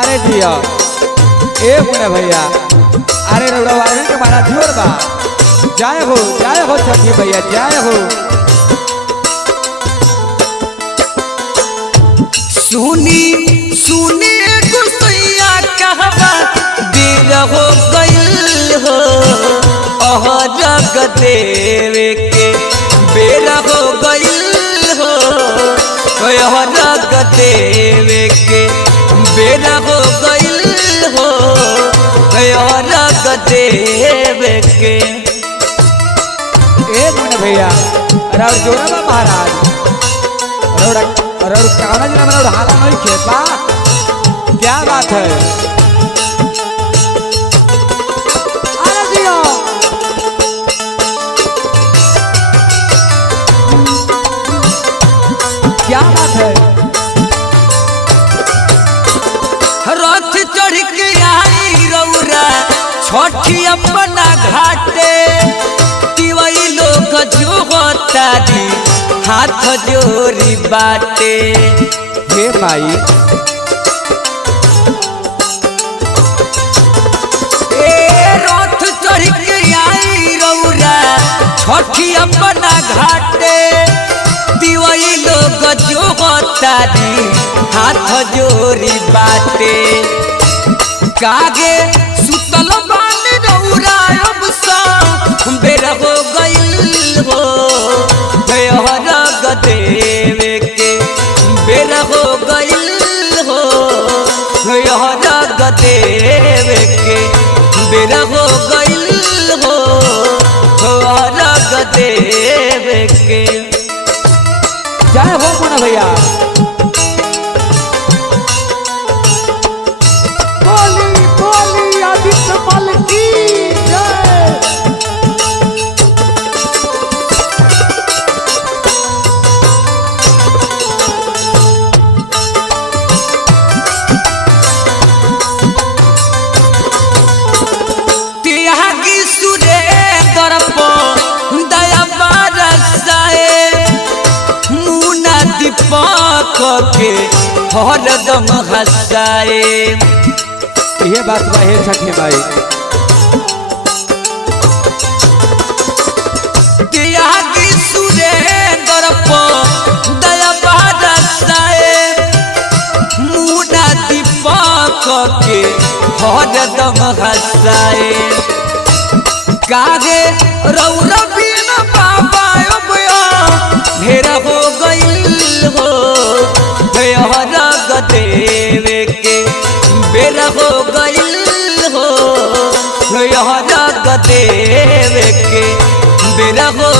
अरे जिया ए मुने भैया अरे रउरा वारन के बड़ा जोर बा। जय हो छठी भैया जय हो। सुनी सुनी गुसैया कहवा देर हो गइल हो जग देवे के बेरा हो गइल हो जग देवे के बेरा हो गइल हो जग देवे के। ए मुने भैया रउर जोरा बा महाराज रउर कावना जिला में रउर हाला नहीं खेत बा। क्या बात है अरे जिया क्या बात है। रथ चढ़ के आई रउरा छठी अपना घाटे तिवई लोग जो तारी हाथ जोरी बाटे। हे माई रथ चढ़ के आई रउरा छठी अपना घाटे तिवई लोग जो तारी हाथ जोरी बाटे। कागे सुतल बान रउरा अब सा बेर हो गइल हो जग देवे के बेर हो गइल हो जग देवे के बेर हो गइल हो जग देवे के। जय हो मुने भैया बोली बोली आदित्य मल की जय। त्यागी सुरे दर्प दया बरसाए मुना दीपक के हरदम हंसाए। ये बात बा हे छठी माई त्यागी सुरे दर्प दया बरसाए मुना दीपक के हरदम हंसाए। कागे रउरा बिना बाबा ढेर हो गइल हो जग देवे के बेर हो गइल हो जग देवे के बेर हो